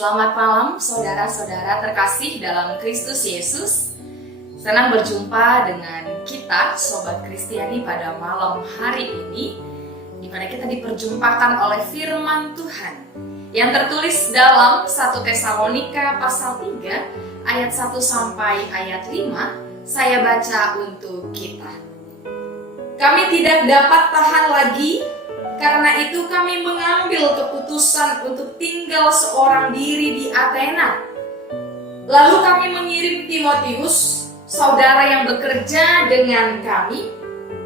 Selamat malam saudara-saudara terkasih dalam Kristus Yesus. Senang berjumpa dengan kita Sobat Kristiani pada malam hari ini, di mana kita diperjumpakan oleh firman Tuhan yang tertulis dalam 1 Tesalonika pasal 3 ayat 1 sampai ayat 5. Saya baca untuk kita. Kami tidak dapat tahan lagi, karena itu kami mengambil keputusan untuk tinggal seorang diri di Athena. Lalu kami mengirim Timotius, saudara yang bekerja dengan kami,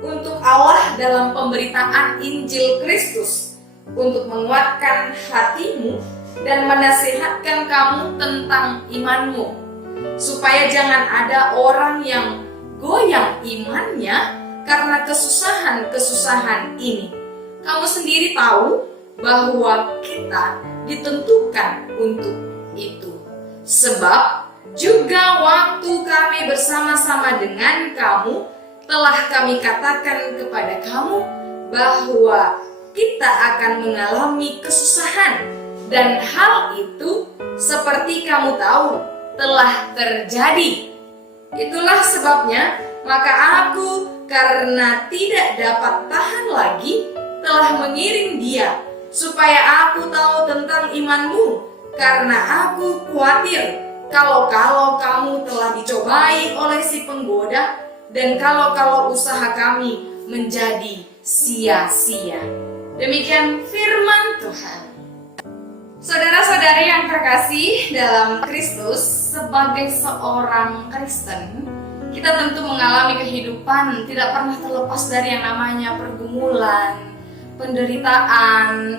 untuk Allah dalam pemberitaan Injil Kristus, untuk menguatkan hatimu dan menasihatkan kamu tentang imanmu, supaya jangan ada orang yang goyang imannya karena kesusahan-kesusahan ini. Kamu sendiri tahu bahwa kita ditentukan untuk itu. Sebab juga waktu kami bersama-sama dengan kamu, telah kami katakan kepada kamu bahwa kita akan mengalami kesusahan. Dan hal itu seperti kamu tahu telah terjadi. Itulah sebabnya maka aku, karena tidak dapat tahan lagi, telah mengirim dia supaya aku tahu tentang imanmu, karena aku khawatir kalau kamu telah dicobai oleh si penggoda, dan kalau usaha kami menjadi sia-sia. Demikian firman Tuhan. Saudara-saudari yang terkasih dalam Kristus, sebagai seorang Kristen, kita tentu mengalami kehidupan tidak pernah terlepas dari yang namanya pergumulan, penderitaan,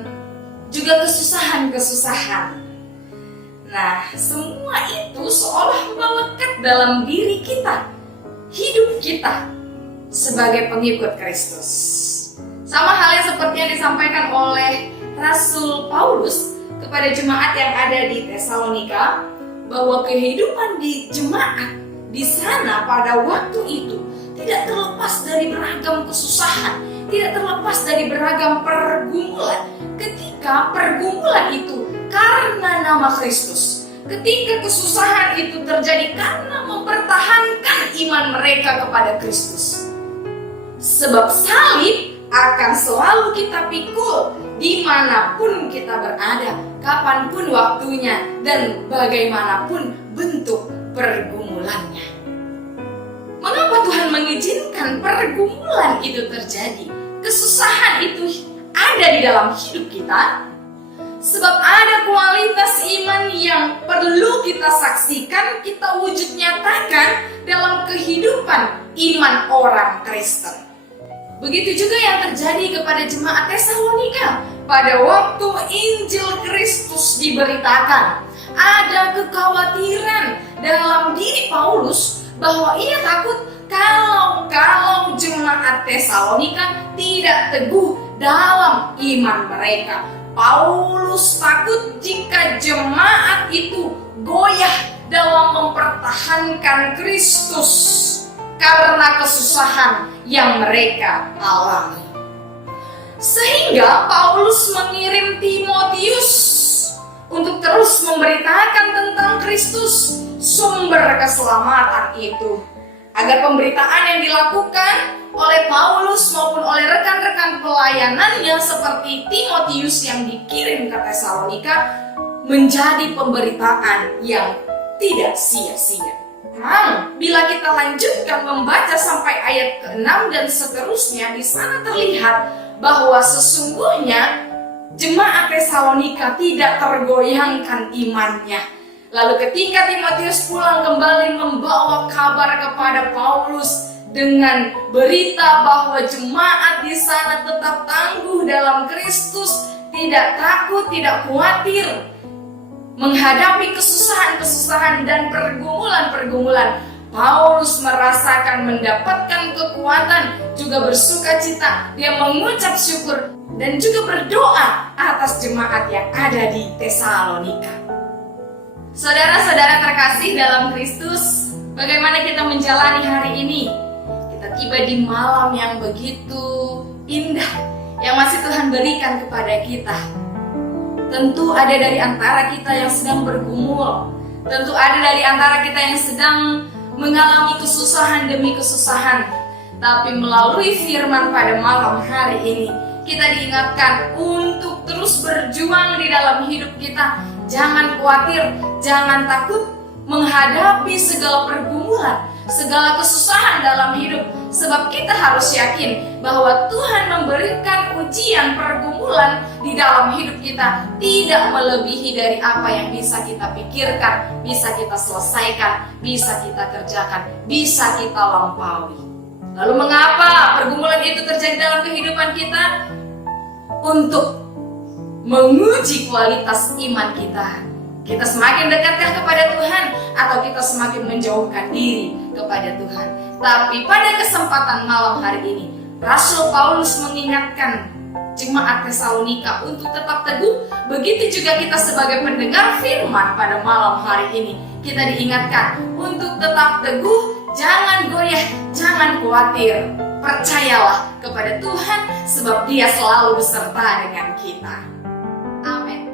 juga kesusahan-kesusahan. Nah, semua itu seolah melekat dalam diri kita, hidup kita sebagai pengikut Kristus. Sama halnya seperti yang disampaikan oleh Rasul Paulus kepada jemaat yang ada di Tesalonika, bahwa kehidupan di jemaat di sana pada waktu itu tidak terlepas dari beragam kesusahan, tidak terlepas dari beragam pergumulan. Ketika pergumulan itu karena nama Kristus, ketika kesusahan itu terjadi karena mempertahankan iman mereka kepada Kristus. Sebab salib akan selalu kita pikul dimanapun kita berada, kapanpun waktunya, dan bagaimanapun bentuk pergumulannya. Mengapa Tuhan mengizinkan pergumulan itu terjadi? Kesusahan itu ada di dalam hidup kita. Sebab ada kualitas iman yang perlu kita saksikan, kita wujud nyatakan dalam kehidupan iman orang Kristen. Begitu juga yang terjadi kepada jemaat Tesalonika pada waktu Injil Kristus diberitakan. Ada kekhawatiran dalam diri Paulus bahwa ia takut kalau jemaat Tesalonika tidak teguh dalam iman mereka. Paulus takut jika jemaat itu goyah dalam mempertahankan Kristus karena kesusahan yang mereka alami. Sehingga Paulus mengirim Timotius untuk terus memberitakan tentang Kristus, sumber keselamatan itu, agar pemberitaan yang dilakukan oleh Paulus maupun oleh rekan-rekan pelayanannya seperti Timotius yang dikirim ke Tesalonika menjadi pemberitaan yang tidak sia-sia. Bila kita lanjutkan membaca sampai ayat ke-6 dan seterusnya, di sana terlihat bahwa sesungguhnya jemaat Tesalonika tidak tergoyangkan imannya. Lalu ketika Timotius pulang kembali membawa kabar kepada Paulus dengan berita bahwa jemaat di sana tetap tangguh dalam Kristus, tidak takut, tidak khawatir menghadapi kesusahan-kesusahan dan pergumulan-pergumulan, Paulus merasakan mendapatkan kekuatan, juga bersuka cita. Dia mengucap syukur dan juga berdoa atas jemaat yang ada di Tesalonika. Saudara-saudara terkasih dalam Kristus, bagaimana kita menjalani hari ini? Kita tiba di malam yang begitu indah yang masih Tuhan berikan kepada kita. Tentu ada dari antara kita yang sedang bergumul. Tentu ada dari antara kita yang sedang mengalami kesusahan demi kesusahan. Tapi melalui firman pada malam hari ini, kita diingatkan untuk terus berjuang di dalam hidup kita. Jangan khawatir, jangan takut menghadapi segala pergumulan, segala kesusahan dalam hidup. Sebab kita harus yakin bahwa Tuhan memberikan ujian pergumulan di dalam hidup kita tidak melebihi dari apa yang bisa kita pikirkan, bisa kita selesaikan, bisa kita kerjakan, bisa kita lampaui. Lalu mengapa pergumulan itu terjadi dalam kehidupan kita? Untuk menguji kualitas iman kita. Kita semakin dekatkah kepada Tuhan atau kita semakin menjauhkan diri kepada Tuhan? Tapi pada kesempatan malam hari ini, Rasul Paulus mengingatkan jemaat Tesalonika untuk tetap teguh. Begitu juga kita sebagai pendengar firman pada malam hari ini, kita diingatkan untuk tetap teguh, jangan goyah, jangan khawatir. Percayalah kepada Tuhan sebab Dia selalu beserta dengan kita. Amin.